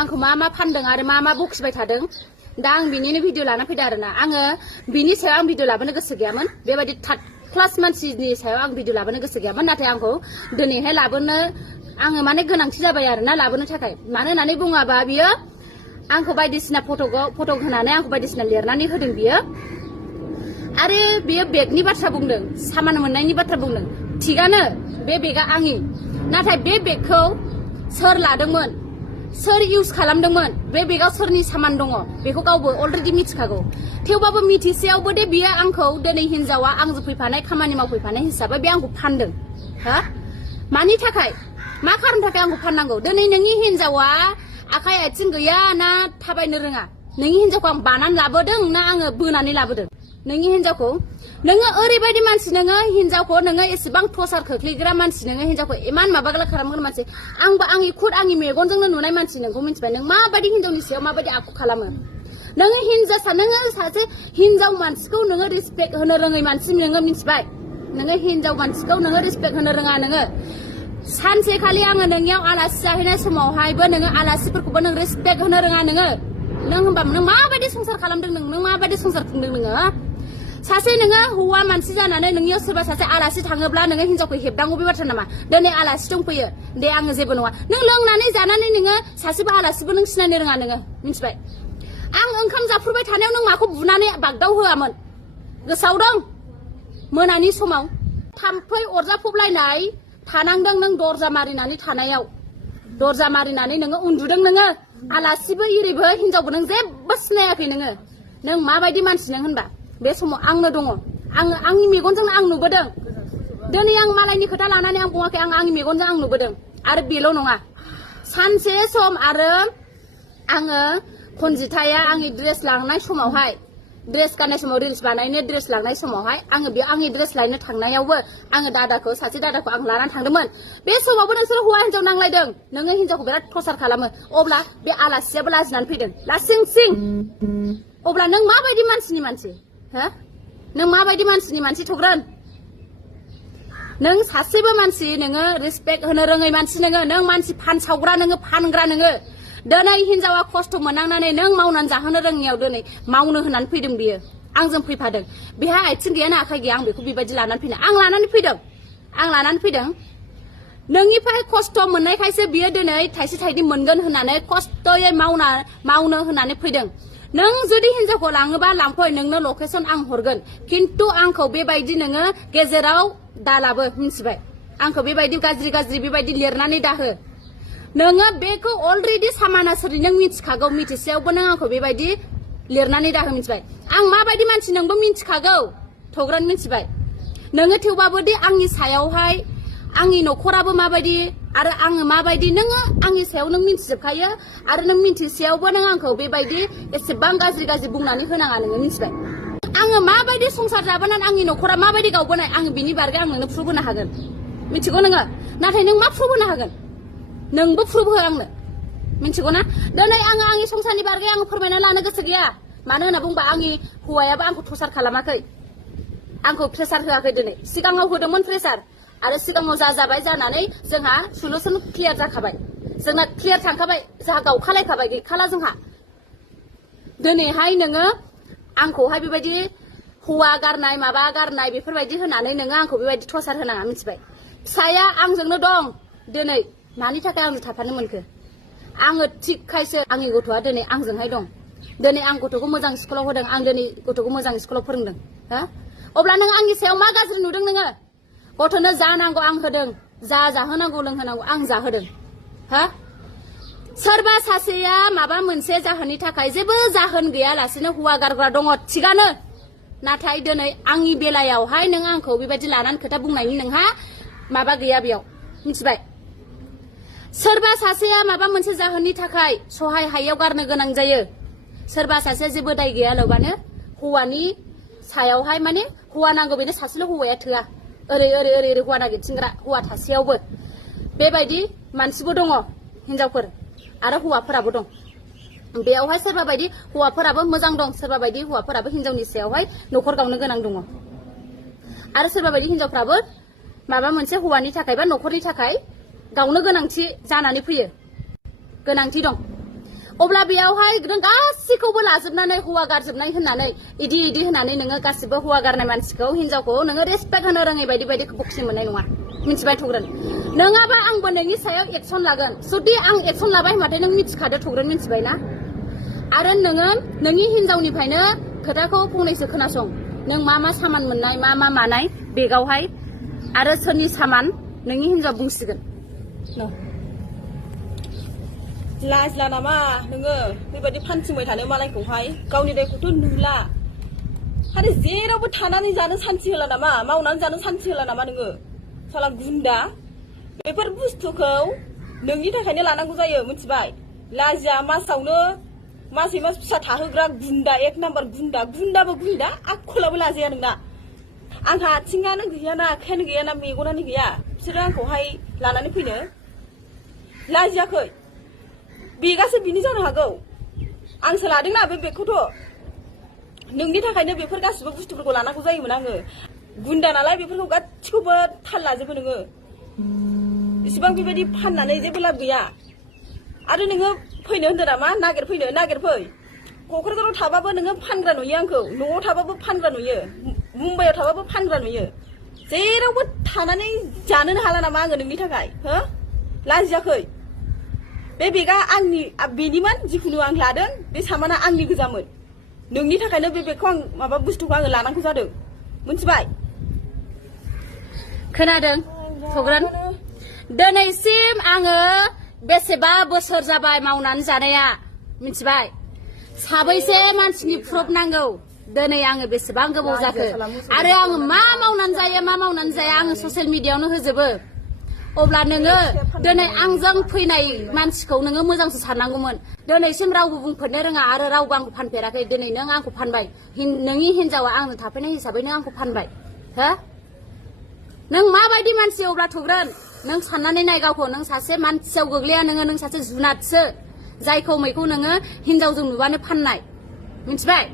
आंखौ मा फानदों आरो मा बखिबाय थादों दा आं बिनिनो भिडिअ लाना फैदों आरोना आङो बिनि सायाव आं भिडिअ लाबोनो गोसो गैयामोन बेबायदि थार्ड क्लास मानसिनि सायाव आं भिडिअ लाबोनो गोसो गैयामोन नाथाय आंखौ दिनैहाय लाबोनो आङो माने गोनांथि जाबाय आरोना लाबोनो थाखाय मानो होननानै बुङाबा बियो आंखौ बायदिसिना फट' होनानै आंखौ बायदिसिना लिरनानै होदों बियो आरो बियो बेगनि बाथ्रा बुंदों सामान मोननायनि बाथ्रा बुंदों थिगानो बे बेगा आंनि नाथाय बे बेगखौ सोर लादोंमोन सोर इउज खालामदोंमोन बे बेगाव सोरनि सामान दङ बेखौ गावबो अलरेडि मिथिखागौ थेवबाबो मिथिसेयावबो दे बियो आंखौ दिनै हिनजावा आंजों फैफानाय खामानि मावफैफानाय हिसाबै बे आंखौ फानदों हा मानि थाखाय मा खारननि थाखाय आंखौ फाननांगौ दिनै नोंनि हिनजावा आखाइ आथिं गैया ना थाबायनो रोङा नोंनि हिनजावखौ आं बानानै लाबोदों ना आङो बोनानै लाबोदों नोंनि हिनजावखौ नोङो ओरैबायदि मानसि नोङो हिनजावखौ नोङो एसेबां टर्चार खोख्लैग्रा मानसि नोङो हिनजावखौ इमान माबाग्रा खालामग्रा मानसि आंबो आंनि मेगनजोंनो नुनाय मानसि नोंखौ मिथिबाय नों माबायदि हिनजावनि सायाव माबायदि आखु खालामो नोङो नोङो सासे हिनजाव मानसिखौ नोङो रिसपेक्ट होनो रोङै मानसि नोङो मिथिबाय नोङो हिनजाव मानसिखौ नोङो रिसपेक्ट होनो रोङा नोङो सानसेखालि आङो नोंनियाव आलासि जाहैनाय समावहायबो नोङो आलासिफोरखौबो नों रिसपेक्ट होनो रोङा नोङो नों होनबा नों माबायदि संसार खालामदों नों माबायदि संसार खुंदों नोङो सासे नोङो हौवा मानसि जानानै नोंनियाव सोरबा सासे आलासि थाङोब्ला नोङो हिनजावखौ हेबनांगौ बे बाथ्रा नामा दिनै आलासि दंफैयो दे आङो जेबो नङा नों लोंनानै जानानै नोङो सासेबो आलासिबो नों सिनायनो रोङा नोङो मिथिबाय आं ओंखाम जाफुबाय थानायाव नों माखौ बुनानै बागदाव होआमोन गोसोआव दं मोनानि समाव थाम्फै अरजाफबलायनाय थानांदों नों दरजा मारिनानै थानायाव दरजा मारिनानै नोङो उन्दुदों नोङो आलासिबो इरिबो हिनजावबो नों जेबो सिनायाखै नों माबायदि मानसि नों होनबा बे समाव आंनो दङ आंनि मेगनजोंनो आं नुबोदों दिनै आं मालायनि खोथा लानानै आं बुङाखै आंनि मेगनजों आं नुबोदों आरो बेल' नङा सानसे सम आरो आङो खनजिथाया आंनि ड्रेस लांनाय समावहाय ड्रेस गाननाय समाव रिल्स बानायनो ड्रेस लांनाय समावहाय आङो बे आंनि ड्रेस लायनो थांनायावबो आङो सासे दादाखौ आं लानानै थांदोंमोन बे समावबो नोंसोर हौवा हिनजाव नांलायदों नोङो हिनजावखौ बिराद टर्चार खालामो अब्ला बे आलासियाबो लाजिनानै फैदों लासिं सिं अब्ला नों माबायदि मानसिनि मानसि हो नों माबायदि मानसिनि मानसि थग्रोन नों सासेबो मानसि नोङो रिसपेक्ट होनो रोङै मानसि नों मानसि फानसावग्रा नोङो फानग्रा नोङो दिनै हिनजावा खस्थ' मोननांनानै नों मावनानै जाहोनो रोङियाव दिनै मावनो होननानै फैदों बियो आंजों फैफादों बेहा आथिं गैया ना आखाइ गैया आं बेखौ बेबायदि लानानै फैदों आं लानानै फैदों नोंनिफ्राय खस्थ' मोननायखायसो बियो दिनै थाइसे थाइनै मोनगोन होननानै खस्थ'यै मावनो होननानै फैदों नों जुदि हिनजावखौ लाङोबा लांफै नोंनो लकेसन आं हरगोन खिन्थु आंखौ बेबायदि नोङो गेजेराव दालाबो मिथिबाय आंखौ बेबायदि गाज्रि बेबायदि लिरनानै दाहो नोङो बेखौ अलरेडि सामाना सोरनि नों मिथिखागौ मिथिसेयावबो नों आंखौ बेबायदि लिरनानै दाहो मिथिबाय आं माबायदि मानसि नोंबो मिथिखागौ थग्रन मिथिबाय नोङो थेवबाबो दि आंनि सायावहाय आंनि न'खराबो माबायदि आरो आङो माबायदि नोङो आंनि सायाव नों मिथिजोबखायो आरो नों मिथिसेयावबो नों आंखौ बेबायदि एसेबां गाज्रि बुंनानै होनाङा नोङो मिथिबाय आङो माबायदि संसार जाबोनानै आंनि न'खरा माबायदि गावबोनाय आङो बिनि बारगे आं नोंनो प्रुफ होनो हागोन मिथिगौ नोङो नाथाय नों मा प्रुफ होनो हागोन नोंबो प्रुफ हो आंनो मिथिगौ ना दिनै आङो आंनि संसारनि बारगे आङो फोरमायना लानो गोसो गैया मानो होनना बुंबा आंनि हौवायाबो आंखौ टर्चार खालामाखै आंखौ प्रेसार होआखै दिनै सिगाङाव होदोंमोन प्रेसार आरो सिगाङाव जाबाय जानानै जोंहा सलुसन क्लियार जाखाबाय जोंना क्लियार थांखाबाय जोंहा गावखालायखाबाय गैखाला जोंहा दिनैहाय नोङो आंखौहाय बेबायदि हौवा गारनाय माबा गारनाय बेफोरबायदि होनानै नोङो आंखौ बेबायदि टर्चार होनाङा मिथिबाय फिसाया आंजोंनो दं दिनै मानि थाखाय आंजों थाफानो मोनखो आङो थिगखायसो आंनि गथ'आ दिनै आंजोंहाय दं दिनै आं गथ'खौ मोजां स्कुलाव होदों आं दिनै गथ'खौ मोजां स्कुलाव फोरोंदों हो अब्ला नों आंनि सायाव मा गाज्रि नुदों नोङो गथ'नो जा नांगौ आं होदों जाहोनांगौ लोंहोनांगौ आं जाहोदों हा सोरबा सासेया माबा मोनसे जाहोननि थाखाय जेबो जाहोन गैयालासेनो हौवा गारग्रा दङ थिगानो नाथाय दिनै आंनि बेलायावहाय नों आंखौ बेबायदि लानानै खोथा बुंनायनि नोंहा माबा गैया बेयाव मिथिबाय सोरबा सासेया माबा मोनसे जाहोननि थाखाय सहाय हायैयाव गारनो गोनां जायो सोरबा सासेया जेबो दाय गैयालाबानो हौवानि सायावहाय माने हौवा नांगौ बेनो सासेल' हौवाया थोआ ओरै हौवा नागिरथिंग्रा हौवा थासेयावबो बेबायदि मानसिबो दङ हिनजावफोर आरो हौवाफोराबो दं बेयावहाय सोरबा बायदि हौवाफोराबो मोजां दं सोरबा बायदि हौवाफोराबो हिनजावनि सायावहाय न'खर गावनो गोनां दङ आरो सोरबा बायदि हिनजावफ्राबो माबा मोनसे हौवानि थाखाय बा न'खरनि थाखाय गावनो गोनांथि जानानै फैयो गोनांथि दं अब्ला बेयावहाय नों गासिखौबो लाजोबनानै हौवा गारजोबनाय होननानै इदि होननानै नोङो गासिबो हौवा गारनाय मानसिखौ हिनजावखौ नोङो रेसपेक्ट होनो रोङै बायदि बक्सिं मोननाय नङा मिथिबाय थग्रोन नङाबा आंबो नोंनि सायाव एक्सन लागोन जुदि आं एक्सन लाबाय होनबाथाय नों मिथिखादो थग्रोन मिथिबाय ना आरो नोङो नोंनि हिनजावनिफ्रायनो खोथाखौ फंनैसो खोनासं नों मा सामान मोननाय मा मानाय बेगावहाय आरो सोरनि सामान नोंनि हिनजाव बुंसिगोन लाजिला नामा नोङो बेबायदि फानथिंबाय थानो मालायखौहाय गावनि दायखौथ' नुला आरो जेरावबो थानानै जानो सान्थि होला नामा मावनानै जानो सान्थि होला नामा नोङो साला गुन्दा बेफोर बुस्थुखौ नोंनि थाखायनो लानांगौ जायो मिथिबाय लाजिया मासावनो मासै मास फिसा थाहोग्रा गुन्दा एक नाम्बार गुन्दाबो गुन्दा आखलाबो लाजाया नोंना आंहा आथिङानो गैयाना आखायानो गैयाना मेगनानो गैया बिसोरो आंखौहाय लानानै फैनो लाजियाखै बेगासो बिनि जानो हागौ आंसो लादोंना बे बेगखौथ' नोंनि थाखायनो बेफोर गासिबो बुस्थुफोरखौ लानांगौ जायोमोन आङो गुन्दा नालाय बेफोरखौ गासिखौबो थाल लाजोबो नोङो इसिबां बेबायदि फाननानै जेबो लाब गैया आरो नोङो फैनो होनदों नामा नागिरफै क'क्राझाराव थाबाबो नोङो फानग्रा नुयो आंखौ न'आव थाबाबो फानग्रा नुयो मुम्बाइआव थाबाबो फानग्रा नुयो जेरावबो थानानै जानोनो हाला नामा आङो नोंनि थाखाय हो लाजियाखै बे बेगा आंनि बेनिमोन जिखुनु आं लादों बे सामाना आंनि गोजामोन नोंनि थाखायनो बे बेगखौ आं माबा बुस्थुखौ आङो लानांगौ जादों मिथिबाय खोनादों थग्रोन दिनैसिम आङो बेसेबा बोसोर जाबाय मावनानै जानाया मिथिबाय साबैसे मानसिनि प्रुफ नांगौ दिनै आङो बेसेबां गोबाव जाखो आरो आङो मा मावनानै जाया आङो ससियेल मिडियायावनो होजोबो अब्ला नोङो दिनै आंजों फैनाय मानसिखौ नोङो मोजांसो साननांगौमोन दिनैसिम रावबो बुंफेरनो रोङा आरो रावबो आंखौ फानफेराखै दिनै नों आंखौ फानबाय नोंनि हिनजावा आंनो थाफैनाय हिसाबै नों आंखौ फानबाय हो नों माबायदि मानसि अब्ला थग्रोन नों साननानै नाय गावखौ नों सासे मानसियाव गोग्लैया नों सासे जुनादसो जायखौ मैखौ नोङो हिनजावजों नुबानो फाननाय मिथिबाय